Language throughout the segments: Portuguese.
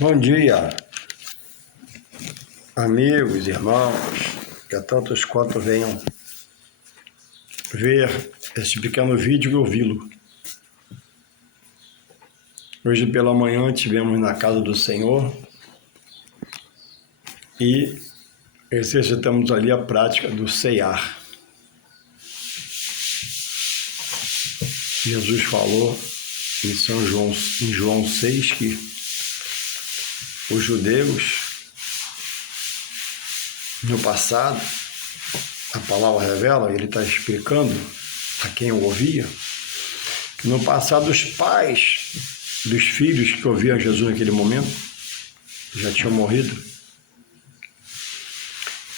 Bom dia, amigos, irmãos, que a tantos quanto venham ver este pequeno vídeo e ouvi-lo. Hoje pela manhã estivemos na casa do Senhor e exercitamos ali a prática do ceiar. Jesus falou em João 6 que os judeus, no passado, a palavra revela, ele está explicando a quem o ouvia, que no passado os pais dos filhos que ouviam Jesus naquele momento, já tinham morrido,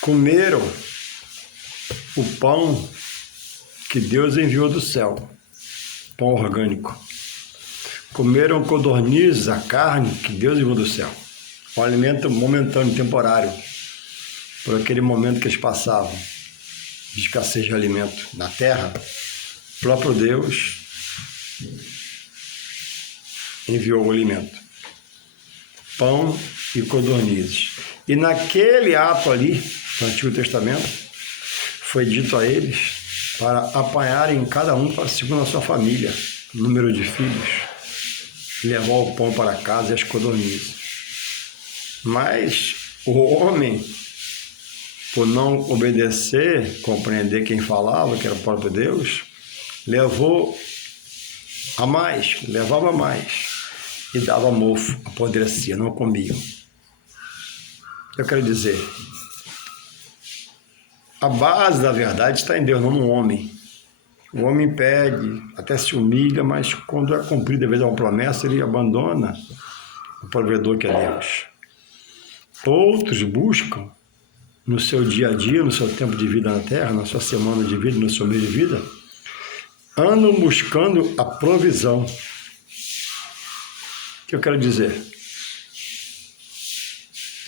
comeram o pão que Deus enviou do céu, pão orgânico. Comeram codornizes, a carne que Deus enviou do céu, um alimento momentâneo, temporário, por aquele momento que eles passavam de escassez de alimento na terra. O próprio Deus enviou o alimento, pão e codornizes. E naquele ato ali, no Antigo Testamento, foi dito a eles para apanharem cada um segundo a sua família, número de filhos, e levar o pão para casa e as codornizes. Mas o homem, por não obedecer, compreender quem falava, que era o próprio Deus, levava mais, e dava mofo, apodrecia, não comiam. Eu quero dizer, a base da verdade está em Deus, não no homem. O homem pede, até se humilha, mas quando é cumprida a vez uma promessa, ele abandona o provedor que é Deus. Outros buscam, no seu dia a dia, no seu tempo de vida na terra, na sua semana de vida, no seu mês de vida, andam buscando a provisão. O que eu quero dizer?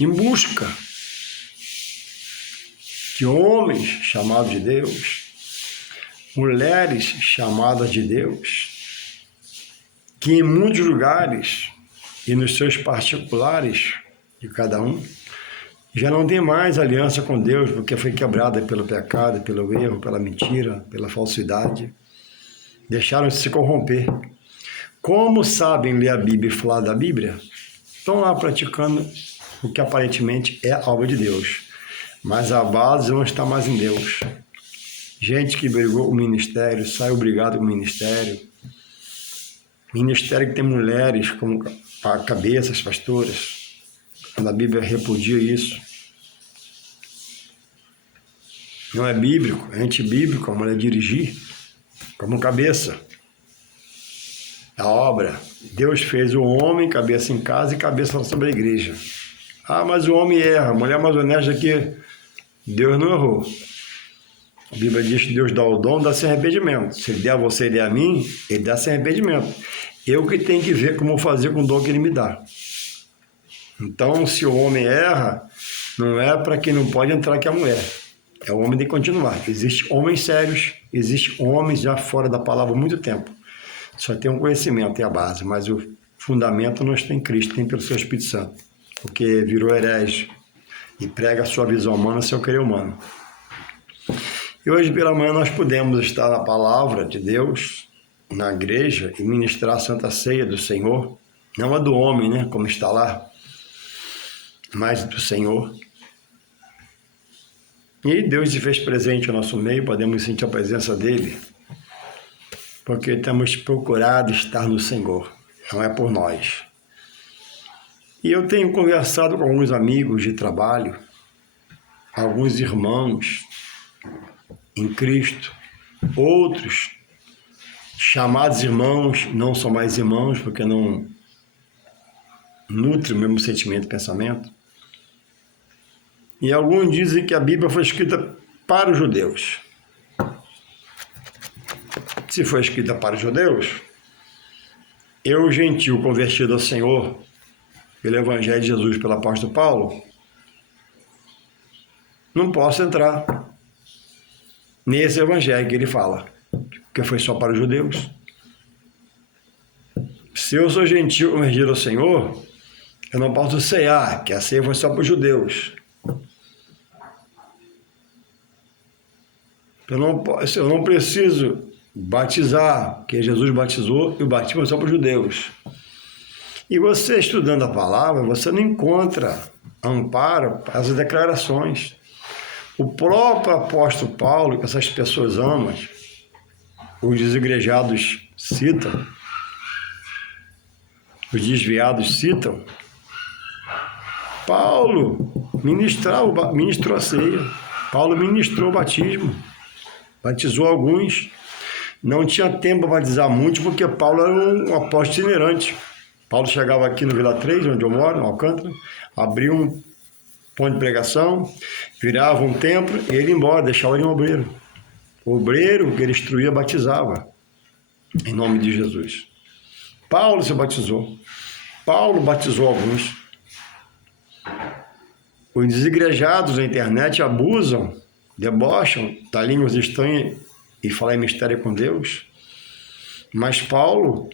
Em busca de homens chamados de Deus, mulheres chamadas de Deus, que em muitos lugares e nos seus particulares de cada um, já não tem mais aliança com Deus, porque foi quebrada pelo pecado, pelo erro, pela mentira, pela falsidade. Deixaram de se corromper. Como sabem ler a Bíblia e falar da Bíblia, estão lá praticando o que aparentemente é a obra de Deus. Mas a base não está mais em Deus. Gente que brigou com o ministério, sai obrigado com o ministério. Ministério que tem mulheres como cabeças, pastoras. Quando a Bíblia repudia isso. Não é bíblico, é antibíblico a mulher dirigir como cabeça. A obra, Deus fez o homem cabeça em casa e cabeça sobre a igreja. Ah, mas o homem erra, a mulher mais honesta que Deus não errou. A Bíblia diz que Deus dá o dom, dá sem arrependimento. Se Ele der a você e der a mim, Ele dá sem arrependimento. Eu que tenho que ver como fazer com o dom que Ele me dá. Então, se o homem erra, não é para quem não pode entrar que a mulher. É o homem que tem que continuar. Existem homens sérios, existem homens já fora da palavra há muito tempo. Só tem um conhecimento, é a base, mas o fundamento não está em Cristo, tem pelo seu Espírito Santo. Porque virou herege e prega a sua visão humana, seu querer humano. E hoje pela manhã nós podemos estar na palavra de Deus, na igreja, e ministrar a Santa Ceia do Senhor. Não a do homem, né, como está lá, mas do Senhor. E Deus se fez presente no nosso meio, podemos sentir a presença dEle, porque temos procurado estar no Senhor, não é por nós. E eu tenho conversado com alguns amigos de trabalho, alguns irmãos em Cristo, outros chamados irmãos, não são mais irmãos, porque não nutrem o mesmo sentimento e pensamento. E alguns dizem que a Bíblia foi escrita para os judeus. Se foi escrita para os judeus, eu, gentil, convertido ao Senhor, pelo Evangelho de Jesus, pelo apóstolo Paulo, não posso entrar nesse Evangelho que ele fala, que foi só para os judeus. Se eu sou gentil, convertido ao Senhor, Eu não posso cear, que a ceia foi só para os judeus. Eu não preciso batizar, porque Jesus batizou e o batismo é só para os judeus. E você estudando a palavra, você não encontra amparo para as declarações. O próprio apóstolo Paulo, que essas pessoas amam, os desigrejados citam, os desviados citam, Paulo ministrou a ceia, Paulo ministrou o batismo, batizou alguns, não tinha tempo para batizar muitos, porque Paulo era um apóstolo itinerante. Paulo chegava aqui no Vila 3, onde eu moro, no Alcântara, abria um ponto de pregação, virava um templo e ele ia embora, deixava ele um obreiro. O obreiro que ele instruía batizava, em nome de Jesus. Paulo se batizou. Paulo batizou alguns. Os desigrejados da internet abusam, debocham da línguas estranhas e falar em mistério com Deus. Mas Paulo,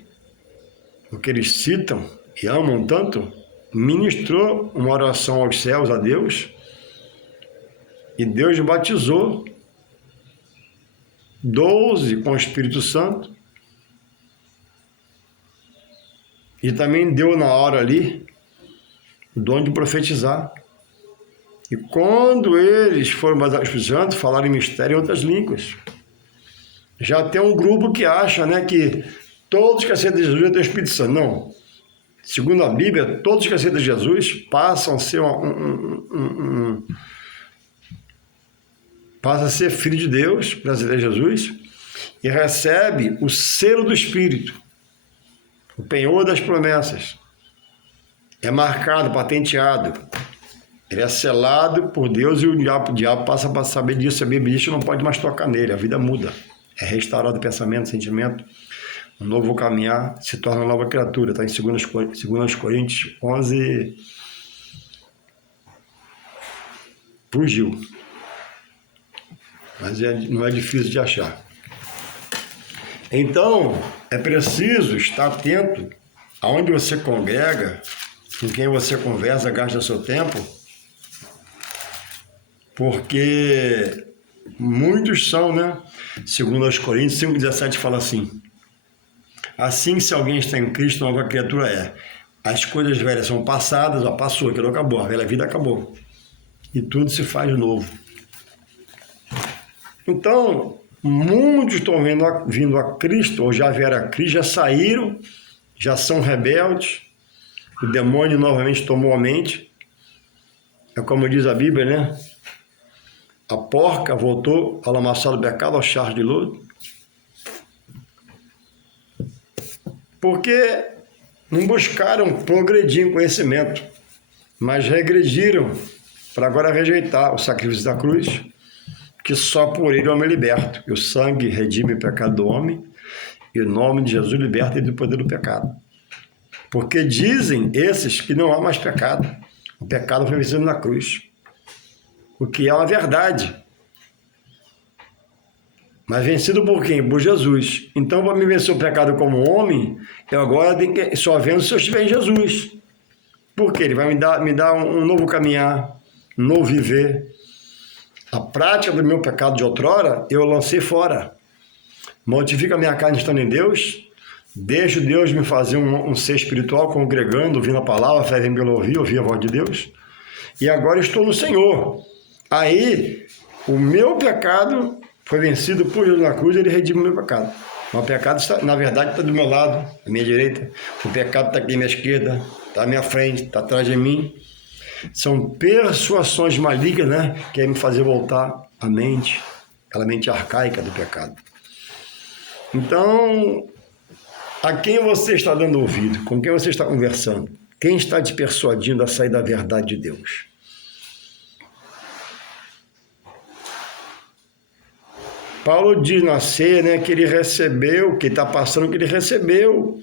o que eles citam e amam tanto, ministrou uma oração aos céus, a Deus, e Deus batizou 12 com o Espírito Santo, e também deu na hora ali o dom de profetizar. E quando eles foram batizados com o Espírito Santo, falaram em mistério em outras línguas. Já tem um grupo que acha, né, que todos que aceitam Jesus têm o Espírito Santo. Não. Segundo a Bíblia, todos que aceitam Jesus passam a ser passa a ser filho de Deus, para aceitar Jesus, e recebe o selo do Espírito, o penhor das promessas. É marcado, patenteado. Ele é selado por Deus e o diabo passa a saber disso. A Bíblia diz que não pode mais tocar nele, a vida muda. É restaurado o pensamento, sentimento, um novo caminhar, se torna uma nova criatura. Está em 2 Coríntios 11. Fugiu. Mas não é difícil de achar. Então, é preciso estar atento aonde você congrega, com quem você conversa, gasta seu tempo, porque muitos são, né? Segundo aos Coríntios 5,17 fala assim: assim, se alguém está em Cristo, nova criatura é. As coisas velhas são passadas, ó, passou, aquilo acabou, a velha vida acabou. E tudo se faz novo. Então, muitos estão vindo a Cristo, ou já vieram a Cristo, já saíram, já são rebeldes, o demônio novamente tomou a mente. É como diz a Bíblia, né? A porca voltou ao lamaçal do pecado, ao charco de lodo. Porque não buscaram progredir em conhecimento, mas regrediram para agora rejeitar o sacrifício da cruz, que só por ele o homem é liberto. E o sangue redime o pecado do homem, e o nome de Jesus liberta ele do poder do pecado. Porque dizem esses que não há mais pecado. O pecado foi vencido na cruz. O que é uma verdade. Mas vencido por quem? Por Jesus. Então, para me vencer o pecado como homem, eu agora tenho que só venço se eu estiver em Jesus. Porque ele vai me dar um novo caminhar, um novo viver. A prática do meu pecado de outrora, eu lancei fora. Mortifico a minha carne estando em Deus, deixo Deus me fazer um ser espiritual, congregando, ouvindo a palavra, fé vem pelo ouvir a voz de Deus. E agora estou no Senhor. Aí, o meu pecado foi vencido por Jesus na cruz, ele redime o meu pecado. O pecado, na verdade, está do meu lado, à minha direita. O pecado está aqui à minha esquerda, está à minha frente, está atrás de mim. São persuasões malignas, né? Que querem me fazer voltar à mente, aquela mente arcaica do pecado. Então, a quem você está dando ouvido? Com quem você está conversando? Quem está te persuadindo a sair da verdade de Deus? Paulo diz na ceia, né, que ele recebeu, que está passando, que ele recebeu,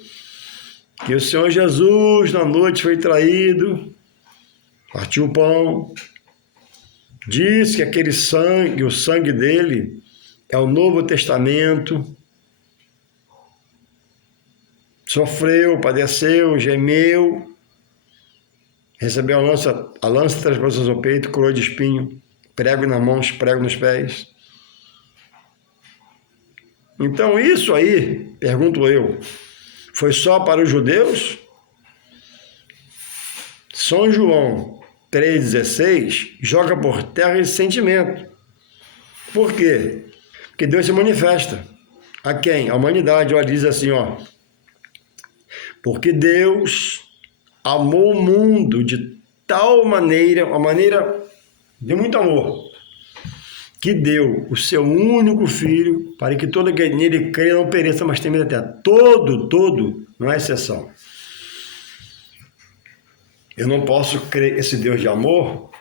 que o Senhor Jesus na noite foi traído, partiu o pão, diz que aquele sangue, o sangue dele, é o Novo Testamento, sofreu, padeceu, gemeu, Recebeu a lança transpassou ao peito, coroa de espinho, prego nas mãos, prego nos pés. Então isso aí, pergunto eu, foi só para os judeus? São João 3,16 joga por terra esse sentimento. Por quê? Porque Deus se manifesta. A quem? A humanidade. Olha, diz assim, ó. Porque Deus amou o mundo de tal maneira, uma maneira de muito amor, que deu o seu único filho para que todo aquele nele creia não pereça, mas tenha vida eterna. Todo, não é exceção. Eu não posso crer esse Deus de amor,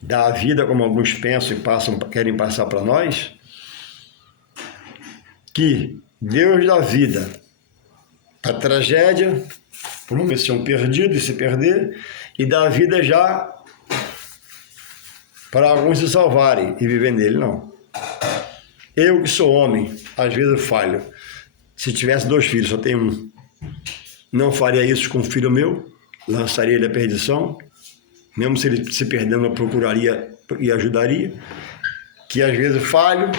dar a vida como alguns pensam e querem passar para nós, que Deus dá vida a tragédia, por um ser um perdido e se perder, e dá a vida já para alguns se salvarem e viver nele, não. Eu que sou homem, às vezes eu falho. Se tivesse 2 filhos, só tenho um. Não faria isso com um filho meu, lançaria ele à perdição, mesmo se ele se perdendo, eu procuraria e ajudaria, que às vezes falho,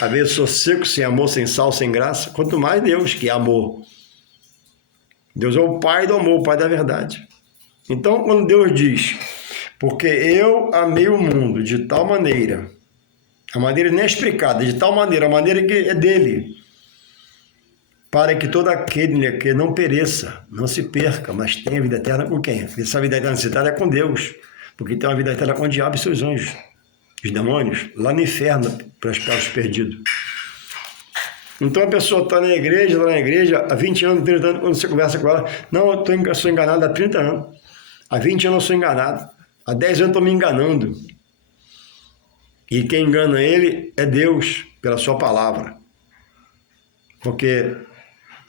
às vezes sou seco, sem amor, sem sal, sem graça, quanto mais Deus, que é amor. Deus é o Pai do amor, o Pai da verdade. Então, quando Deus diz, porque eu amei o mundo de tal maneira, a maneira inexplicada, de tal maneira, a maneira que é dele, para que todo aquele que não pereça, não se perca, mas tenha vida eterna com quem? Porque essa vida eterna citada é com Deus, porque tem uma vida eterna com o diabo e seus anjos, os demônios, lá no inferno, para os perdidos. Então a pessoa está na igreja há 20 anos, 30 anos, quando você conversa com ela, não, eu sou enganado há 30 anos, há 20 anos eu sou enganado, há 10 anos eu estou me enganando. E quem engana ele é Deus, pela sua palavra. Porque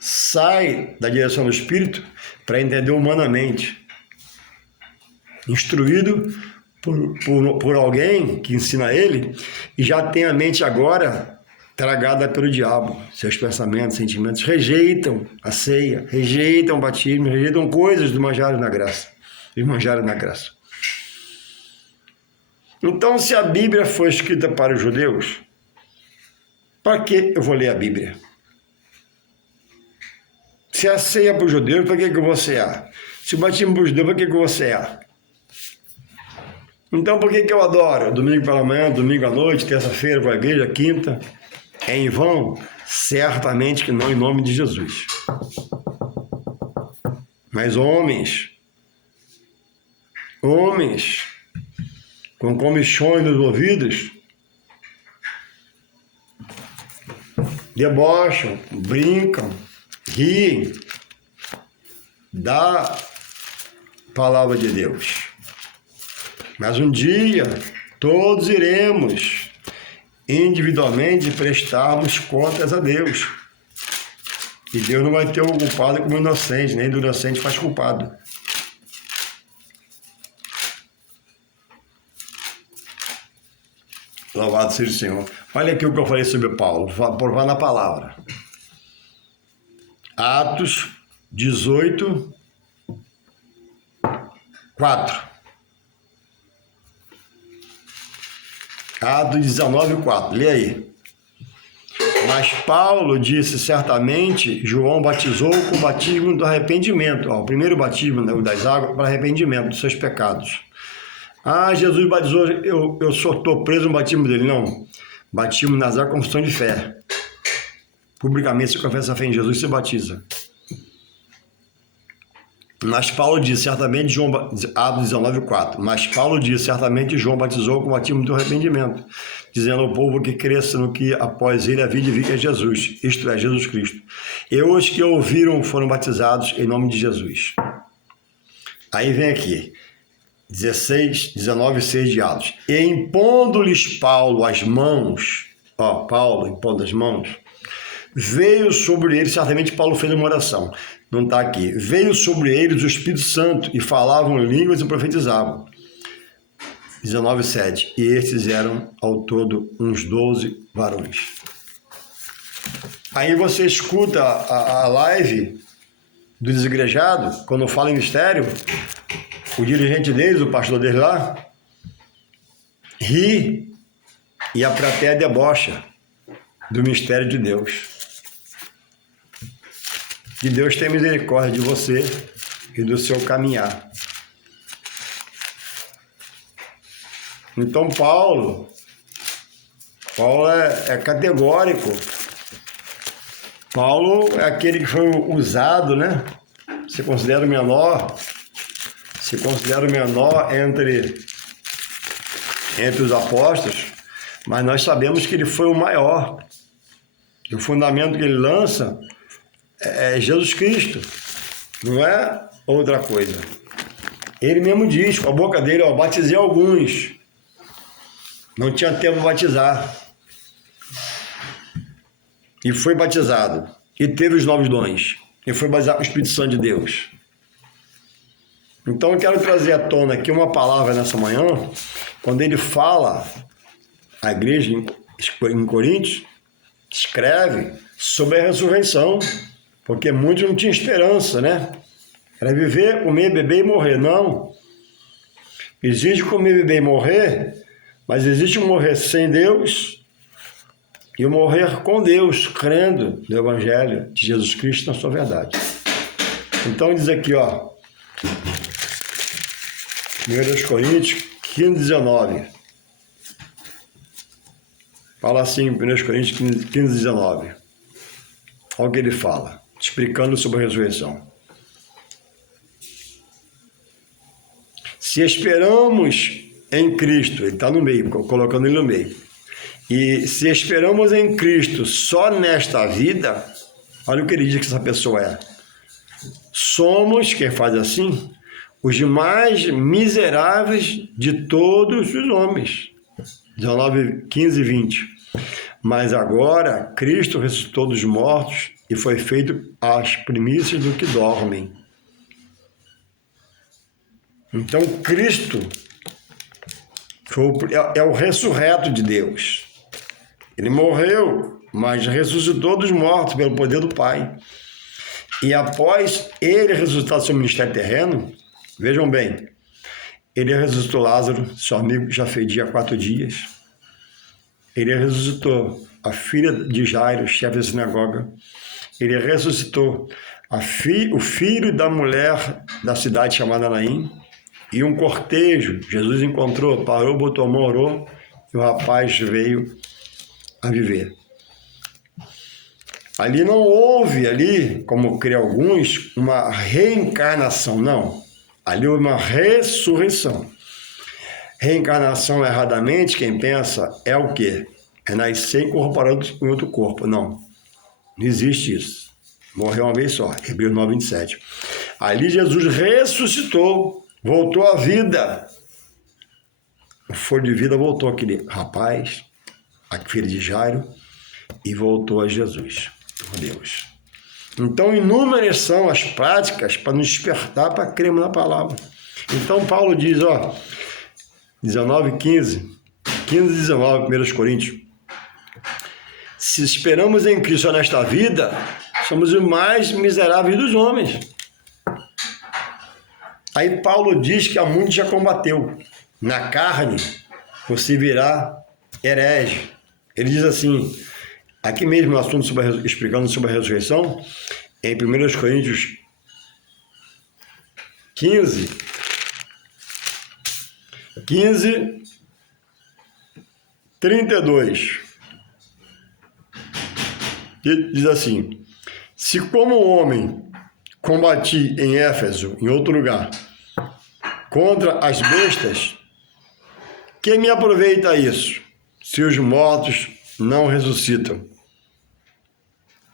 sai da direção do Espírito para entender humanamente. Instruído por alguém que ensina ele e já tem a mente agora tragada pelo diabo. Seus pensamentos, sentimentos rejeitam a ceia, rejeitam o batismo, rejeitam coisas do manjares na graça. Dos manjares na graça. Então, se a Bíblia foi escrita para os judeus, para que eu vou ler a Bíblia? Se a ceia é para os judeus, para que eu vou cear? Se o batismo é para os judeus, para que eu vou cear? Então, por que eu adoro? Domingo pela manhã, domingo à noite, terça-feira para a igreja, quinta. É em vão? Certamente que não, em nome de Jesus. Mas homens com comichões nos ouvidos, debocham, brincam, riem da palavra de Deus. Mas um dia todos iremos individualmente prestarmos contas a Deus. E Deus não vai ter o culpado como inocente, nem do inocente faz culpado. Louvado seja o Senhor. Olha aqui o que eu falei sobre Paulo, vou provar na palavra. Atos 18, 4. Atos 19, 4. Lê aí. Mas Paulo disse, certamente, João batizou com o batismo do arrependimento. O primeiro batismo das águas para arrependimento dos seus pecados. Ah, Jesus batizou, eu só estou preso no batismo dele. Não. Batismo nas águas com confissão de fé. Publicamente você confessa a fé em Jesus e se batiza. Mas Paulo disse, certamente, Atos 19, 4. Mas Paulo disse, certamente, João batizou com o batismo do arrependimento, dizendo ao povo que cresça no que após ele havia de vir, que é Jesus, isto é, Jesus Cristo. E os que ouviram foram batizados em nome de Jesus. Aí vem aqui, 19, 6 de Atos. E impondo-lhes Paulo as mãos, Paulo impondo as mãos, veio sobre eles, certamente Paulo fez uma oração, não está aqui, veio sobre eles o Espírito Santo e falavam línguas e profetizavam. 19, 7. E estes eram ao todo uns 12 varões. Aí você escuta a live do desigrejado, quando fala em mistério, o dirigente deles, o pastor deles lá, ri e a plateia debocha do mistério de Deus. Que Deus tenha misericórdia de você e do seu caminhar. Então Paulo é categórico. Paulo é aquele que foi usado, né? Se considera o menor entre os apóstolos, mas nós sabemos que ele foi o maior. E o fundamento que ele lança é Jesus Cristo, não é outra coisa. Ele mesmo diz, com a boca dele, ó, batizei alguns, não tinha tempo de batizar, e foi batizado, e teve os novos dons, e foi batizado com o Espírito Santo de Deus. Então eu quero trazer à tona aqui uma palavra nessa manhã, quando ele fala à igreja em Coríntios, escreve sobre a ressurreição, porque muitos não tinham esperança, né? Era viver, comer, beber e morrer. Não. Existe comer, beber e morrer, mas existe um morrer sem Deus e o morrer com Deus, crendo no Evangelho de Jesus Cristo na sua verdade. Então diz aqui, ó, 1 Coríntios 15, 19. Fala assim, 1 Coríntios 15, 19. Olha o que ele fala, explicando sobre a ressurreição. Se esperamos em Cristo, ele está no meio, colocando ele no meio. E se esperamos em Cristo só nesta vida, olha o que ele diz que essa pessoa é. Somos, quem faz assim, os mais miseráveis de todos os homens. 19, 15 e 20. Mas agora Cristo ressuscitou dos mortos e foi feito as primícias do que dormem. Então Cristo é o ressurreto de Deus. Ele morreu, mas ressuscitou dos mortos pelo poder do Pai. E após ele ressuscitar seu ministério terreno, vejam bem, ele ressuscitou Lázaro, seu amigo que já fedia há 4 dias. Ele ressuscitou a filha de Jairo, chefe da sinagoga. Ele ressuscitou o filho da mulher da cidade chamada Naim. E um cortejo, Jesus encontrou, parou, botou a mão, orou, e o rapaz veio a viver. Ali não houve, como crê alguns, uma reencarnação, não. Ali houve uma ressurreição. Reencarnação, erradamente, quem pensa, é o quê? É nascer incorporado em outro corpo. Não existe isso. Morreu uma vez só, Hebreus 9, 27. Ali Jesus ressuscitou, voltou à vida. O fôlego de vida voltou aquele rapaz, a filha de Jairo, e voltou a Jesus, por Deus. Então, inúmeras são as práticas para nos despertar para crermos na palavra. Então, Paulo diz, ó, 19, 15, 19, 1 Coríntios. Se esperamos em Cristo nesta vida, somos os mais miseráveis dos homens. Aí Paulo diz que a mundo já combateu. Na carne, você virá herege. Ele diz assim, aqui mesmo no assunto explicando sobre a ressurreição, em 1 Coríntios 15, 32, diz assim, se como homem combati em Éfeso, em outro lugar, contra as bestas, que me aproveita isso, se os mortos não ressuscitam?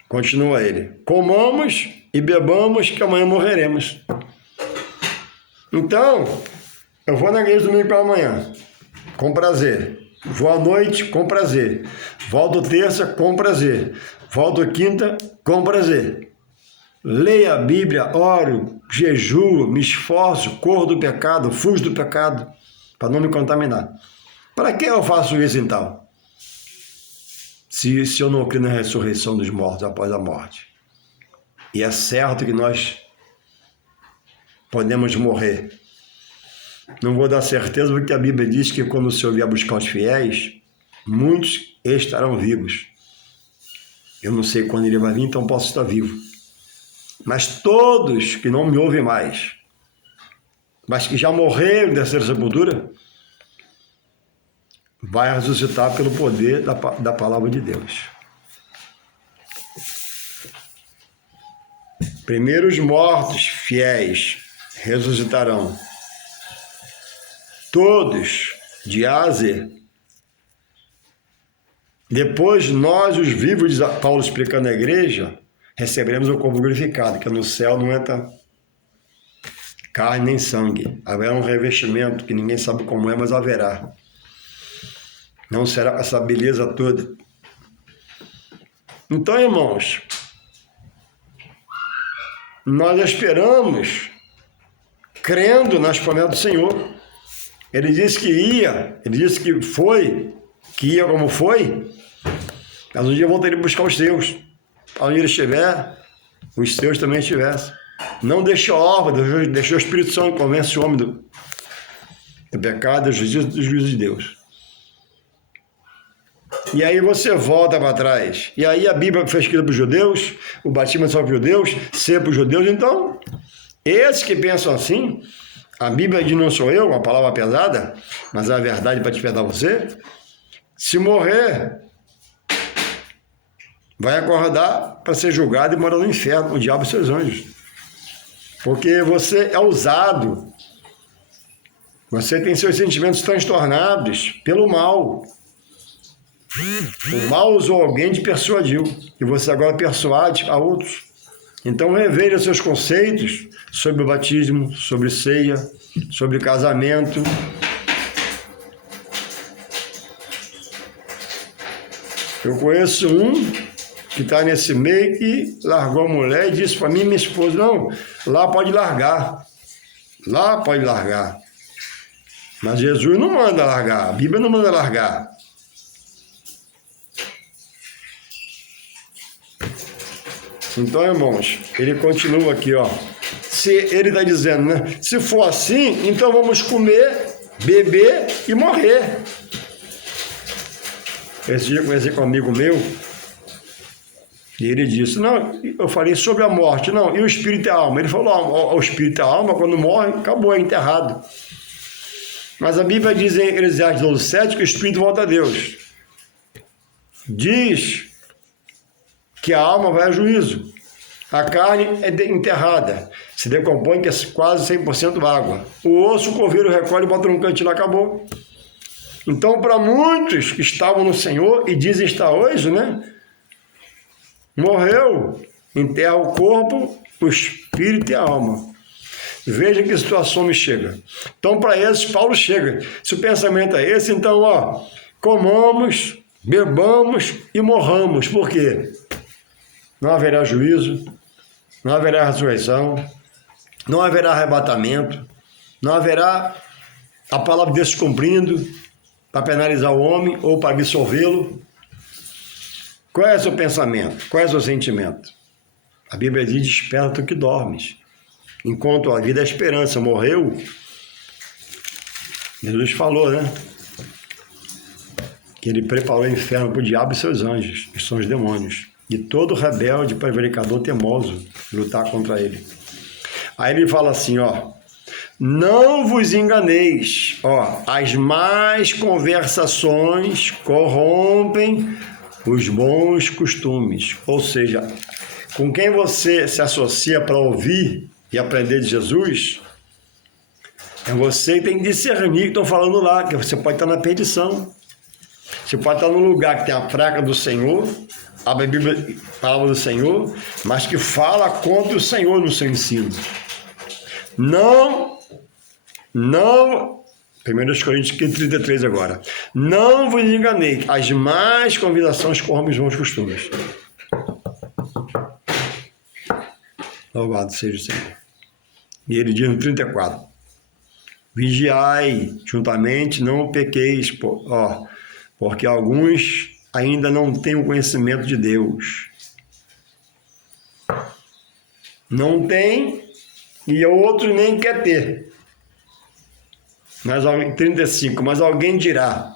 Continua ele, comamos e bebamos, que amanhã morreremos. Então, eu vou na igreja domingo pela manhã, com prazer. Vou à noite, com prazer. Volto terça, com prazer. Volto quinta, com prazer. Leio a Bíblia, oro, jejuo, me esforço, corro do pecado, fujo do pecado, para não me contaminar. Para que eu faço isso então? Se eu não creio na ressurreição dos mortos após a morte. E é certo que nós podemos morrer. Não vou dar certeza, porque a Bíblia diz que quando o Senhor vier buscar os fiéis, muitos estarão vivos. Eu não sei quando ele vai vir, então posso estar vivo. Mas todos que não me ouvem mais, mas que já morreram da terceira sepultura, vai ressuscitar pelo poder da palavra de Deus. Primeiro os mortos fiéis ressuscitarão. Todos de A a Z. Depois nós, os vivos, diz Paulo explicando à igreja, receberemos o corpo glorificado, que no céu não entra carne nem sangue. Haverá um revestimento que ninguém sabe como é, mas haverá. Não será essa beleza toda. Então, irmãos, nós esperamos, crendo nas promessas do Senhor. Ele disse que ia, ele disse que foi, que ia como foi, mas um dia voltaria a buscar os seus. Onde ele estiver, os seus também estivessem. Não deixou órfão, deixou o Espírito Santo que convence o homem do pecado, da justiça e do juízo de Deus. E aí você volta para trás. E aí a Bíblia foi escrita para os judeus, o batismo é só para os judeus, ser para os judeus. Então, esses que pensam assim, a Bíblia diz, não sou eu, uma palavra pesada, mas é a verdade para despertar você. Se morrer, vai acordar para ser julgado e morar no inferno, o diabo e seus anjos. Porque você é usado, você tem seus sentimentos transtornados pelo mal. O mal usou alguém, te persuadiu, e você agora persuade a outros. Então reveja seus conceitos sobre o batismo, sobre ceia, sobre casamento. Eu conheço um que está nesse meio que largou a mulher e disse para mim e minha esposa, não, lá pode largar. Lá pode largar. Mas Jesus não manda largar, a Bíblia não manda largar. Então, irmãos, ele continua aqui, ó. Se ele está dizendo, né? Se for assim, então vamos comer, beber e morrer. Esse dia eu conversei com um amigo meu, e ele disse, não, eu falei sobre a morte, não, e o espírito e a alma? Ele falou, o espírito e a alma, quando morre, acabou, é enterrado. Mas a Bíblia diz em Eclesiastes 12:7 que o espírito volta a Deus. Diz que a alma vai a juízo. A carne é enterrada, se decompõe, que é quase 100% água. O osso, o coveiro recolhe e bota num cantinho, acabou. Então, para muitos que estavam no Senhor e dizem estar hoje, né? Morreu, enterra o corpo, o espírito e a alma. Veja que situação me chega. Então, para esses, Paulo chega. Se o pensamento é esse, então, ó, comamos, bebamos e morramos. Por quê? Não haverá juízo, não haverá ressurreição, não haverá arrebatamento, não haverá a palavra de Deus se cumprindo para penalizar o homem ou para absolvê-lo. Qual é o seu pensamento? Qual é o seu sentimento? A Bíblia diz, desperta tu que dormes. Enquanto a vida é a esperança. Morreu, Jesus falou, né? Que ele preparou o inferno para o diabo e seus anjos, que são os demônios. E todo rebelde, prevaricador, temoso, lutar contra ele. Aí ele fala assim, ó, não vos enganeis, ó, as más conversações corrompem os bons costumes. Ou seja, com quem você se associa para ouvir e aprender de Jesus, é você que tem que discernir que estão falando lá, que você pode estar na perdição. Você pode estar num lugar que tem a placa do Senhor, a Bíblia, a palavra do Senhor, mas que fala contra o Senhor no seu ensino. Não, 1 Coríntios 15:33 agora. Não vos enganei, as más convidações corrompem os bons costumes. Louvado seja o Senhor. E ele diz no 34, vigiai juntamente, não pequeis, porque alguns ainda não têm o conhecimento de Deus. Não tem, e outros nem quer ter. Mas, 35, mas alguém dirá,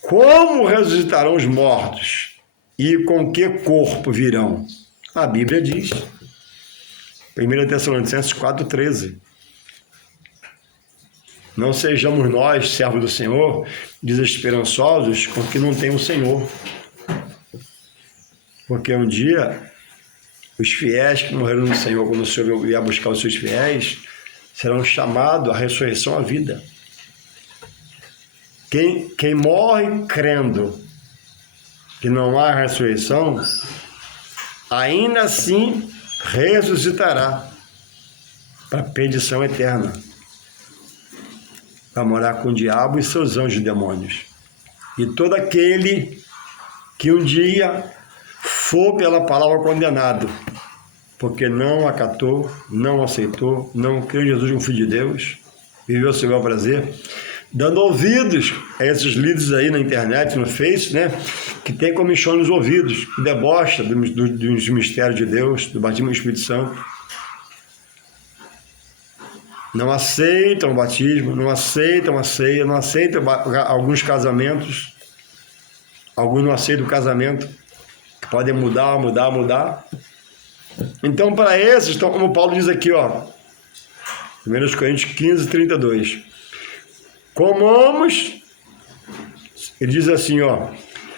como ressuscitarão os mortos? E com que corpo virão? A Bíblia diz, 1 Tessalonicenses 4,13. Não sejamos nós, servos do Senhor, desesperançosos com que não tem o Senhor. Porque um dia, os fiéis que morreram no Senhor, quando o Senhor vier buscar os seus fiéis, serão chamados à ressurreição à vida. Quem morre crendo que não há ressurreição, ainda assim ressuscitará para a perdição eterna, para morar com o diabo e seus anjos demônios. E todo aquele que um dia for pela palavra condenado, porque não acatou, não aceitou, não creu em Jesus como Filho de Deus, viveu seu bel prazer, dando ouvidos a esses líderes aí na internet, no Face, né, que tem comichão nos ouvidos, que debocha dos mistérios de Deus, do batismo do Espírito Santo. Não aceitam o batismo, não aceitam a ceia, não aceitam alguns casamentos, alguns não aceitam o casamento, que podem mudar. Então, para esses, então, como Paulo diz aqui, ó, 1 Coríntios 15, 32, comamos, ele diz assim, ó,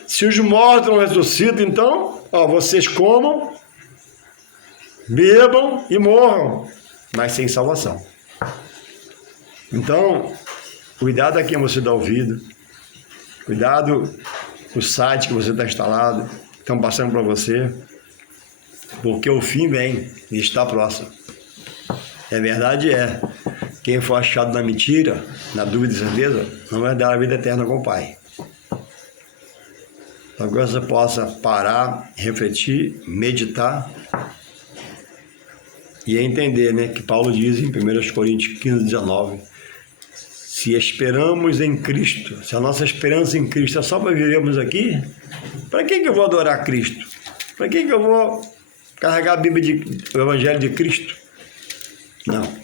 se os mortos não ressuscitam, então, ó, vocês comam, bebam e morram, mas sem salvação. Então, cuidado a quem você dá ouvido, cuidado com o site que você está instalado, que estão passando para você, porque o fim vem e está próximo. É verdade, é. Quem for achado na mentira, na dúvida e certeza, não vai dar a vida eterna com o Pai. Então, que você possa parar, refletir, meditar e entender, né, que Paulo diz em 1 Coríntios 15, 19, se esperamos em Cristo, se a nossa esperança em Cristo é só para vivermos aqui, para que eu vou adorar Cristo? Para que eu vou carregar a Bíblia, o Evangelho de Cristo? Não.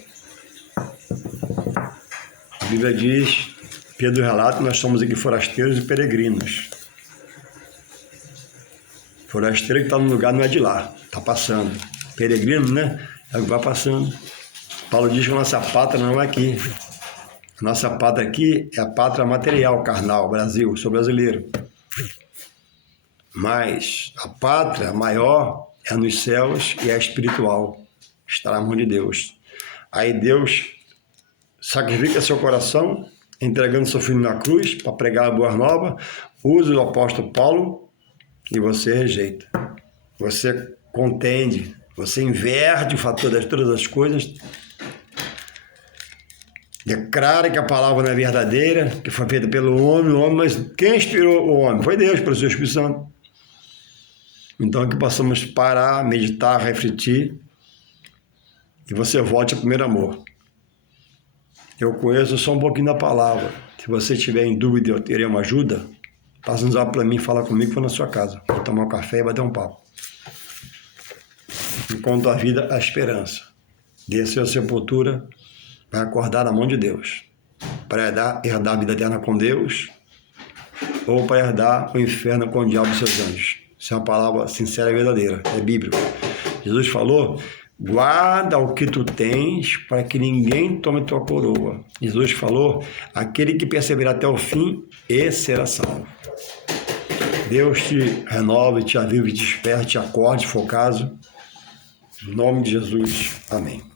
A Bíblia diz, Pedro relata, nós somos aqui forasteiros e peregrinos. Forasteiro que está no lugar não é de lá, está passando. Peregrino, né? É o que vai passando. Paulo diz que a nossa pátria não é aqui. A nossa pátria aqui é a pátria material, carnal, Brasil, sou brasileiro. Mas a pátria maior é nos céus e é espiritual, está na mão de Deus. Aí Deus sacrifica seu coração, entregando seu filho na cruz para pregar a boa nova, usa o apóstolo Paulo e você rejeita. Você contende, você inverte o fator de todas as coisas, declara que a palavra não é verdadeira, que foi feita pelo homem, mas quem inspirou o homem? Foi Deus, pelo seu Espírito Santo. Então que possamos parar, meditar, refletir e você volte ao primeiro amor. Eu conheço só um pouquinho da palavra. Se você tiver em dúvida, eu terei uma ajuda, passa um zap para mim, fala comigo, vou na sua casa. Vou tomar um café e bater um papo. Enquanto a vida, a esperança. Descer a sepultura, vai acordar na mão de Deus. Para herdar a vida eterna com Deus, ou para herdar o inferno com o diabo e seus anjos. Isso é uma palavra sincera e verdadeira, é bíblico. Jesus falou, guarda o que tu tens para que ninguém tome tua coroa. Jesus falou, aquele que perseverar até o fim, esse será salvo. Deus te renove, te avive, te desperte, te acorde, se for o caso. Em nome de Jesus. Amém.